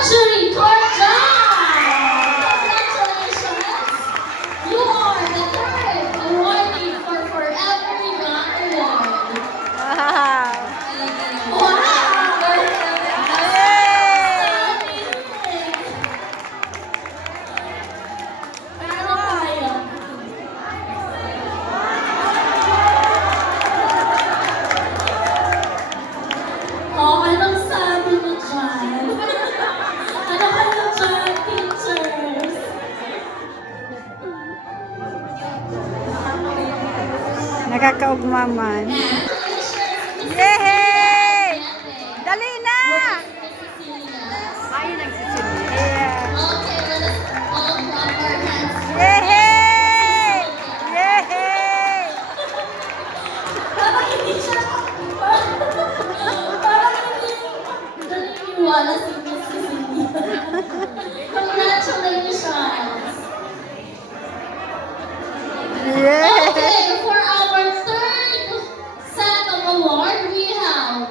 Marjorie Corjan! Congratulations! You are the third awardee for Forever Young Award. Wow! Oh, anong sabi niyo dyan? Ano kayo dyan, teachers? Nakakaugmaman. Yay! Dali na! Ay, nagsisilia. Okay, let us all clap our hands. Yay! Yay! Parang hindi siya, parang hindi naniniwala si Miss Cecilia. Congratulations! Yay! Okay, for our third set of award, we have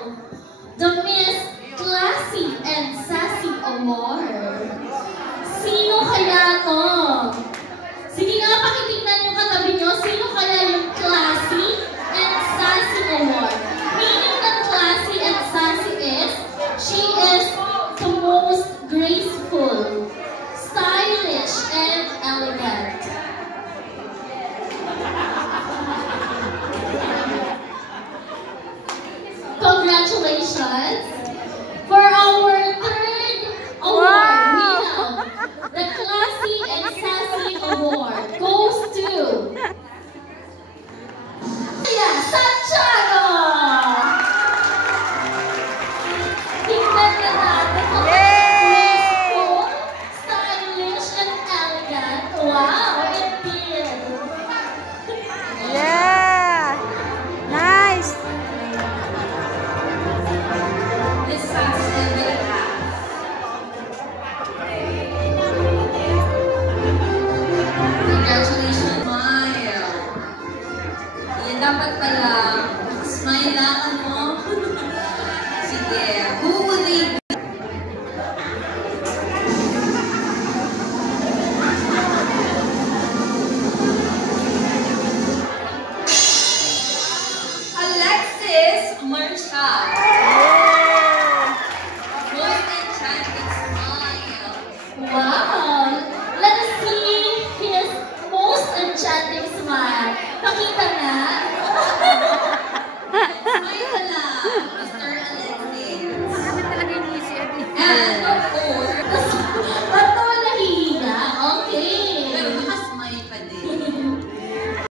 the Miss Classy and Sassy Award. Sino kaya to? Sige nga, pakitingnan yung katabi nyo. Sino kaya yung Classy and Sassy Award? Meaning ng Classy and Sassy is, she is the most graceful, stylish, and elegant. Congratulations!